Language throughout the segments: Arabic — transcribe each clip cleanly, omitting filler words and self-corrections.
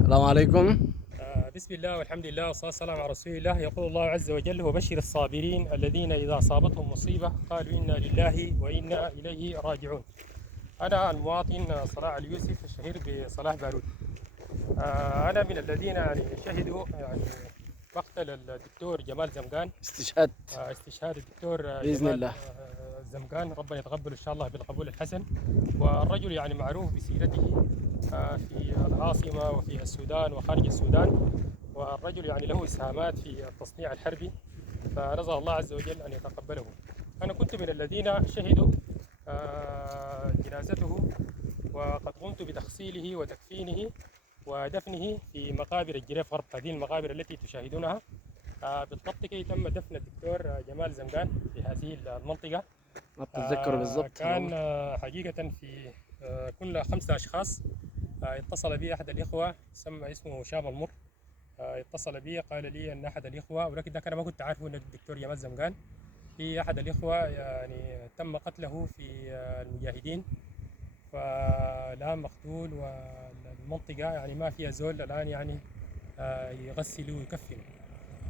السلام عليكم. بسم الله والحمد لله والصلاة والسلام على رسول الله. يقول الله عز وجل: وبشر الصابرين الذين إذا أصابتهم مصيبة قالوا إنا لله وإنا إليه راجعون. أنا المواطن صلاح اليوسف الشهير بصلاح بارود. أنا من الذين يعني شهدوا يعني مقتل الدكتور جمال زمقان. استشهاد استشهاد الدكتور بإذن جمال الله. زمقان، ربنا يتقبله إن شاء الله بالقبول الحسن. والرجل يعني معروف بسيرته في العاصمة وفي السودان وخارج السودان، والرجل يعني له إسهامات في التصنيع الحربي، فنسأل الله عز وجل أن يتقبله. أنا كنت من الذين شهدوا جنازته، وقد قمت بتغسيله وتكفينه ودفنه في مقابر الجريف غرب، هذه المقابر التي تشاهدونها. بالضبط كي تم دفن الدكتور جمال زنقان في هذه المنطقة. ما بتتذكر بالضبط كان والله. حقيقة في كنا 5 أشخاص. اتصل بي أحد الإخوة اسمه هشام المر. اتصل بي قال لي أن أحد الإخوة، ولكن ده أنا ما كنت عارفه أن الدكتور جمال زمقان في أحد الإخوة يعني تم قتله في المجاهدين، فالآن مقتول، والمنطقة يعني ما فيها زول الآن يعني يغسل ويكفن.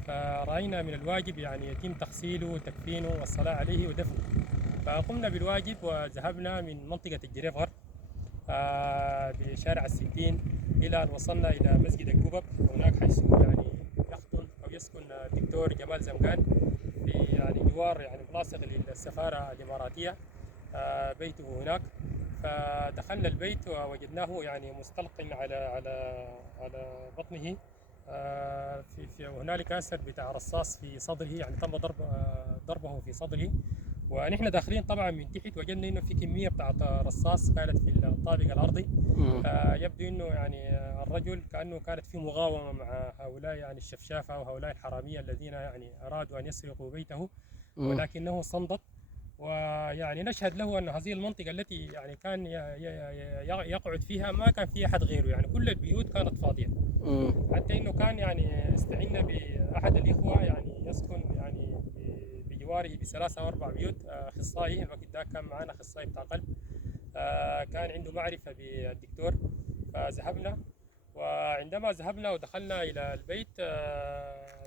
فرأينا من الواجب يعني يتم تغسيله وتكفينه والصلاة عليه ودفنه، فقمنا بالواجب وذهبنا من منطقة الجريف غرب بشارع الستين إلى أن وصلنا إلى مسجد القبب، هناك حيث يعني يخطن أو يسكن الدكتور جمال زمقان، في يعني جوار يعني ملاصق للسفارة الإماراتية. بيته هناك. فدخلنا البيت ووجدناه يعني مستلق على بطنه. في هنالك اثر بتاع رصاص في صدره، يعني تم ضربه في صدره. ونحن داخلين طبعا من تحت وجدنا انه في كميه بتاعت رصاص كانت في الطابق الارضي. يبدو انه يعني الرجل كانه كانت في مغاومه مع هؤلاء يعني الشفشافه وهؤلاء الحراميه الذين يعني ارادوا ان يسرقوا بيته، ولكنه صمدت. ويعني نشهد له ان هذه المنطقه التي يعني كان يقعد فيها ما كان فيها احد غيره، يعني كل البيوت كانت فاضيه. حتى انه كان يعني استعنا باحد الاخوه يعني يسكن يعني بجواره ب3 أو 4 بيوت، اخصائي الوقت ده كان معنا اخصائي بتاع قلب. كان عنده معرفه بالدكتور، فذهبنا. وعندما ذهبنا ودخلنا الى البيت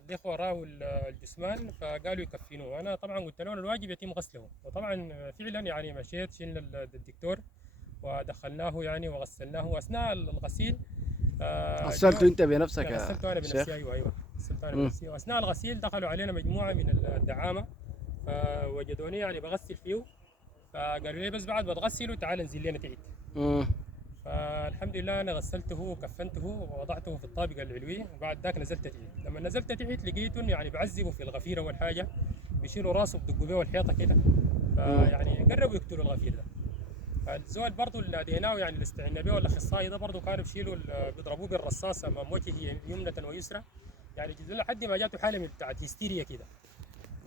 الاخوه راوا الجثمان فقالوا يكفنوه. انا طبعا قلت لهم الواجب يتم غسله، وطبعا فعلا يعني مشيت شلنا الدكتور ودخلناه يعني وغسلناه. واثناء الغسيل غسلته انت بنفسك يا غسلته انا بنفسي. شيخ؟ ايوه غسلته انا بنفسي. واثناء الغسيل دخلوا علينا مجموعه من الدعامه، فوجدوني يعني بغسل فيه، فقالوا لي بس بعد ما تغسله تعال انزل لنا تعيد. فالحمد لله انا غسلته وكفنته ووضعته في الطابق العلوي، وبعد ذاك نزلت تحت. لما نزلت تحت لقيتهم يعني بعذبوا في الغفير اول حاجه، بيشيلوا راسه بدقوا به الحيطه كده، فيعني قربوا يقتلوا الغفير ده. فالزول برضه اللي ناديناه يعني اللي استعنا به والاخصائي ده برضه كانوا بيشيلوا بيضربوه بالرصاص امام وجهه يمنة ويسرى، يعني لحد ما جاته حاله من بتاعت هستيريا كده.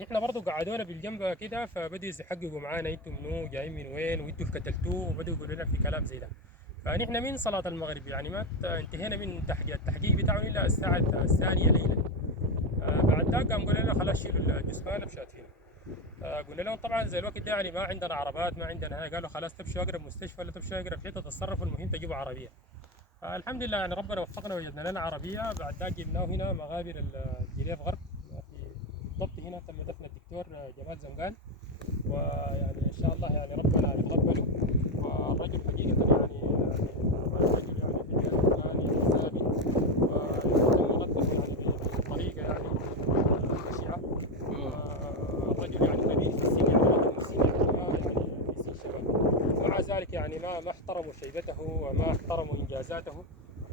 نحن برضه قعدونا بالجنب كده، فبدوا يحققوا معانا انتم منو جايين من وين وانتم قتلتوه، وبدوا يقولوا لنا في كلام زي ده. فنحن من صلاة المغرب يعني ما انتهينا من التحقيق بتاعه الا الساعة الثانية ليلا. بعد ذاك قام قالوا لنا خلاص شيلوا الجثمان مشات فينا. قلنا لهم طبعا زي الوقت ده يعني ما عندنا عربات، ما عندنا هاي. قالوا خلاص تمشوا اقرب مستشفى ولا تمشوا اقرب حته تتصرفوا، المهم تجيبوا عربيه. الحمد لله يعني ربنا وفقنا وجدنا لنا عربيه. بعد ذاك جبناه هنا مغابر الجريف غرب، في بالضبط هنا تم دفن الدكتور جمال زنقان. ويعني ان شاء الله يعني ربنا يتقبله. والرجل حقيقه يعني الرجل يعني في كان يعني ثابت، وتم قتله يعني بطريقه يعني بشعه. الرجل يعني كبير في السن، يعني رجل مسن، يعني ما يعني في سن شباب. ومع ذلك يعني ما احترموا شيبته وما احترموا انجازاته،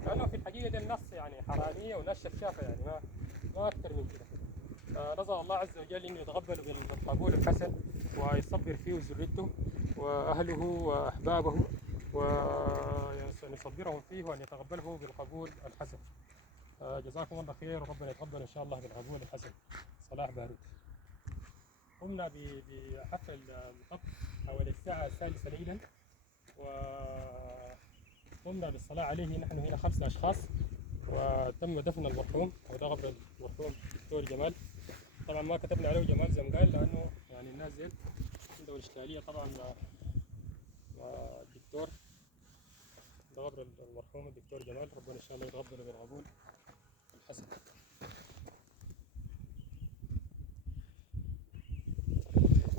لانه في الحقيقه ده الناس يعني حراميه وناس شفافه، يعني ما اكثر من كده. فنسال الله عز وجل انه يتقبله بالقبول الحسن ويصبر فيه ذريته واهله واحبابه، وأن يصبرهم فيه وان يتقبله بالقبول الحسن. جزاكم الله خير، وربنا يتقبل ان شاء الله بالقبول الحسن. صلاح بارود. قمنا بحفل القبر حوالي الساعة السادسة ليلا، وقمنا بالصلاة عليه نحن هنا 5 أشخاص. وتم دفن المرحوم، وده قبر المرحوم الدكتور جمال. طبعا ما كتبنا عليه جمال زمقان لأنه يعني الناس زين عندهم إشكالية طبعا مع الدكتور. قبر المرحوم الدكتور جمال، ربنا ان شاء الله يتقبله بالقبول الحسن.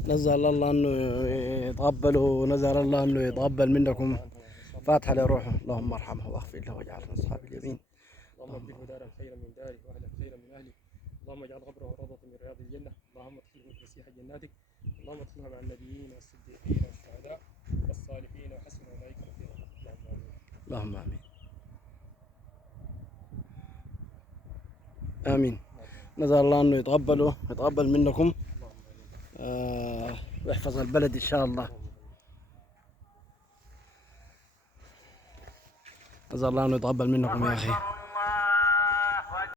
نزل الله انه يتقبل، ونزل الله انه يتقبل منكم. فاتحة لروحه. اللهم ارحمه واغفر له واجعله من اصحاب اليمين. اللهم ابدله دارا خيرا من داره واهلا خيرا من اهله. اللهم اجعل قبره روضة من رياض الجنة. اللهم ادخله فسيح جناتك. اللهم ادخلها مع النبيين والصديقين والشهداء والصالحين وحسن اولئك رفيقا. اللهم امين. اللهم امين. امين. نزل الله انه يتقبل منكم، ويحفظ البلد ان شاء الله. نسأل الله انه يتقبل منكم يا اخي.